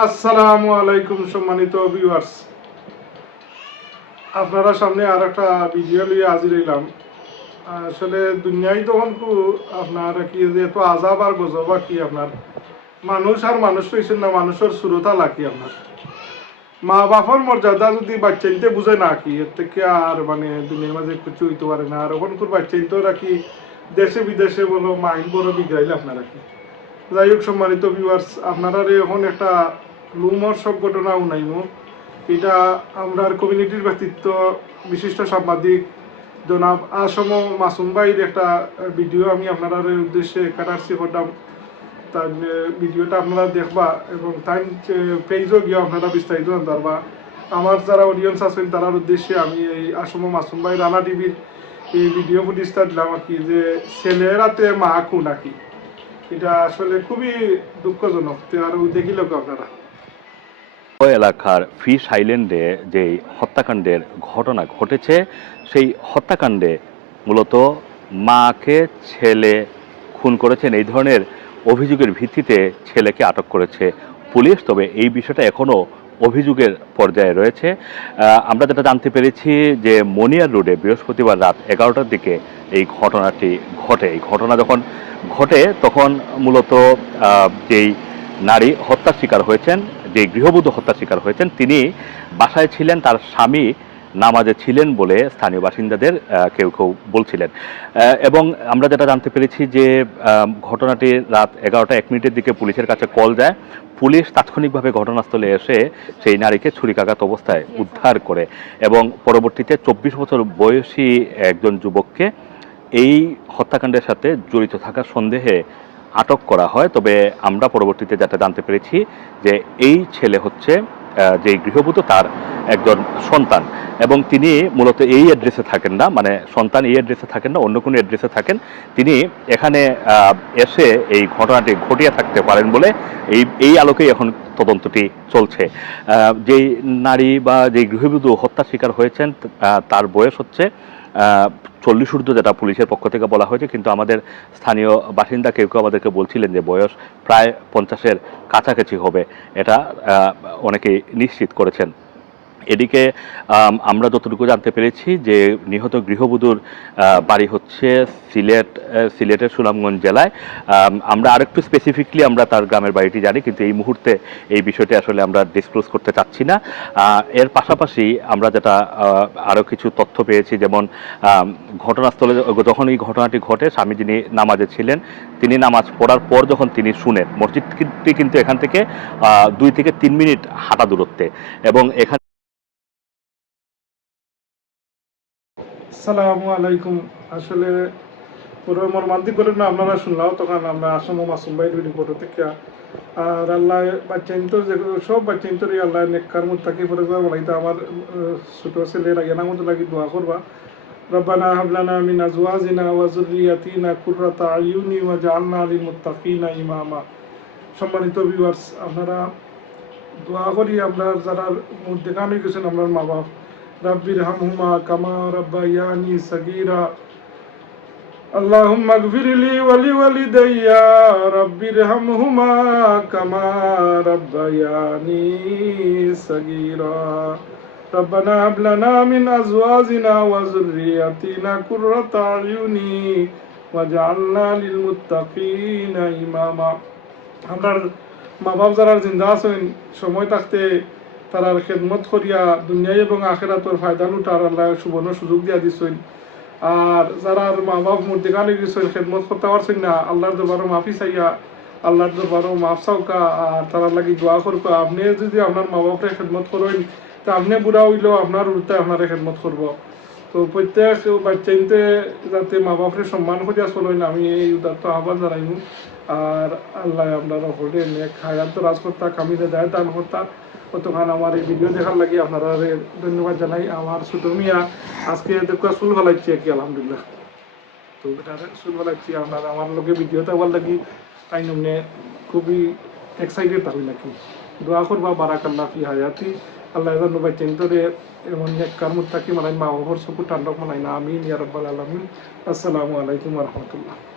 আসসালামু আলাইকুম সম্মানিত ভিউয়ার্স আপনারা সামনে আর একটা ভিডিও নিয়ে হাজির হইলাম। আসলে দুনিয়ায় তখন কু আপনার কি যে এত আজাব আর গজব কি আপনার। মানুষ আর মানুষ পেয়েছেন না, মানুষের সুরতা লাকি আপনার। মা বাপর মর্যাদা যদি বাচ্চাইতে বুঝে না কি, এর থেকে আর মানে দুনিয়ার মাঝে কিছু হইতে পারে না। আর ওখান করে বাচ্চাইতে রাখি দেশে বিদেশে বলো মাইন বড় বিগড়াইলে আপনারা কি। যাই হোক, সম্মানিত ভিউয়ার্স আপনারা এখন একটা লুমর সব ঘটনা উনাইমু এটা আমরা কমিউনিটির ব্যক্তিত্ব, বিশিষ্ট সাংবাদিক জনাব আসম মাসুম ভাইয়ের একটা ভিডিও আমি আপনারা উদ্দেশ্যে কাটারছি করলাম তার ভিডিওটা আপনারা দেখবা এবং তাই পেজও গিয়ে আপনারা বিস্তারিত জানবা আমার যারা অডিয়েন্স আছেন তার উদ্দেশ্যে আমি এই আসম মাসুম ভাই রানা টিভির এই ভিডিও ফুটেজটা দিলাম আর কি, যে ছেলেরাতে মা কু নাকি? এটা আসলে খুবই দুঃখজনক। আর দেখিল আপনারা? এলাকার ফিস আইল্যান্ডে যে হত্যাকাণ্ডের ঘটনা ঘটেছে, সেই হত্যাকাণ্ডে মূলত মাকে ছেলে খুন করেছেন। এই ধরনের অভিযোগের ভিত্তিতে ছেলেকে আটক করেছে পুলিশ। তবে এই বিষয়টা এখনও অভিযোগের পর্যায়ে রয়েছে। আমরা যেটা জানতে পেরেছি যে মনিয়ার রোডে বৃহস্পতিবার রাত এগারোটার দিকে এই ঘটনাটি ঘটে। এই ঘটনা যখন ঘটে, তখন মূলত যেই নারী হত্যার শিকার হয়েছেন যে গৃহবধূ হত্যার শিকার হয়েছেন, তিনি বাসায় ছিলেন, তার স্বামী নামাজে ছিলেন বলে স্থানীয় বাসিন্দাদের কেউ কেউ বলছিলেন। এবং আমরা যেটা জানতে পেরেছি যে ঘটনাটি রাত এগারোটা এক মিনিটের দিকে পুলিশের কাছে কল যায়। পুলিশ তাৎক্ষণিকভাবে ঘটনাস্থলে এসে সেই নারীকে ছুরিকাঘাত অবস্থায় উদ্ধার করে এবং পরবর্তীতে চব্বিশ বছর বয়সী একজন যুবককে এই হত্যাকাণ্ডের সাথে জড়িত থাকার সন্দেহে আটক করা হয়। তবে আমরা পরবর্তীতে যেটা জানতে পেরেছি যে, এই ছেলে হচ্ছে যে গৃহবধূ, তার একজন সন্তান। এবং তিনি মূলত এই অ্যাড্রেসে থাকেন না মানে সন্তান এই অ্যাড্রেসে থাকেন না, অন্য কোনো অ্যাড্রেসে থাকেন। তিনি এখানে এসে এই ঘটনাটি ঘটিয়ে থাকতে পারেন বলে এই এই আলোকেই এখন তদন্তটি চলছে। যেই নারী বা যেই গৃহবধূ হত্যার শিকার হয়েছেন তার বয়স হচ্ছে চল্লিশ ঊর্ধ্ব, যেটা পুলিশের পক্ষ থেকে বলা হয়েছে। কিন্তু আমাদের স্থানীয় বাসিন্দা কেউ কেউ আমাদেরকে বলছিলেন যে বয়স প্রায় পঞ্চাশের কাছাকাছি হবে। এটা অনেকেই নিশ্চিত করেছেন। এদিকে আমরা যতটুকু জানতে পেরেছি যে নিহত গৃহবধূর বাড়ি হচ্ছে সিলেট সিলেটের সুনামগঞ্জ জেলায়। আম, আমরা আরেকটু স্পেসিফিকলি আমরা তার গ্রামের বাড়িটি জানি কিন্তু এই মুহূর্তে এই বিষয়টি আসলে আমরা ডিসক্লোজ করতে চাচ্ছি না। এর পাশাপাশি আমরা যেটা আরও কিছু তথ্য পেয়েছি যেমন ঘটনাস্থলে যখন এই ঘটনাটি ঘটে স্বামী যিনি নামাজে ছিলেন তিনি নামাজ পড়ার পর যখন তিনি শুনেন মসজিদটি কিন্তু এখান থেকে দুই থেকে তিন মিনিট হাঁটা দূরত্বে। এবং এখানে আসসালামু আলাইকুম আসলে পুরো মর্মান্তিক করে না আপনারা শুনলাম তখন আমরা আসাম মাসুম ভাই রিপোর্ট থেকে আর আল্লাহ বাচ্চাইন তো যে সব বাচ্চাইন তো আল্লাহ নেককার মুত্তাকি পরে করে বলাইতে আমার আহ, ছোট ছেলের আগে মতো লাগি দোয়া করবা ربنا هب لنا من ازواجنا وذرياتنا قرة اعين واجعلنا للمتقين اماما সম্মানিত ভিউয়ার্স আপনারা দোয়া করি আমরা যারা দেখান হয়ে গেছেন আপনার মা বাপ রাব্বির হামহুমা কামা রাব্বায়ানি সাগীরা اللهم اغفر لي ولوالدي رب ارحمهما كما ربياني صغيرا ربنا هب لنا من ازواجنا وذرياتنا قرة اعين واجعلنا للمتقين اماما আমার মা বাপ যারা জিন্দা আছেন সময় থাকতে তারার খেদমত করিয়া দুনিয়ায় এবং আখেরাতর ফায়দা লুটার আল্লাহ সুবর্ণ সুযোগ দিয়া দিছেন। আর যারা মা বাপ মূর্তি গানে গেছেন খেদমত করতে পারছেন না, আল্লাহর দরবারও মাফি চাইয়া, আল্লাহর দরবারও মাফ চাওকা, আর তারা লাগি দোয়া করব আপনি যদি আপনার মা বাপরে খেদমত করেন, তা আপনি বুড়া হইলেও আপনার উল্টায় আপনারে খেদমত করব। তো প্রত্যেক বাচ্চাইনতে যাতে মা বাপরে সম্মান করিয়া চলেন, আমি এই উদাত্ত আহ্বান জানাইম আর আল্লাহ আপনারা হলে নেক হায়াত রাজ করতা কামিলে দায় দান করতা কতক্ষণ আমার এই ভিডিও দেখার লাগি আপনারা ধন্যবাদ জানাই। আমার ছোট মিয়া আজকে দেখো চুল ফেলাইছি আর কি, আলহামদুলিল্লাহ। তো এটা চুল ফেলাইছি, আপনার আমার লোকে ভিডিওটা ভালো লাগি। তাই নমনে খুবই এক্সাইটেড থাকি নাকি। দোয়া করবা, বারাকাল্লাহ ফি হায়াতি। আল্লাহ জানো ভাই চিন্তরে এমন কার মুত্তাকি মালাই মা বাবার সবু টান্ডক মালাই না আমিন, ইয়া রাব্বাল আলামিন। আসসালামু আলাইকুম ওয়া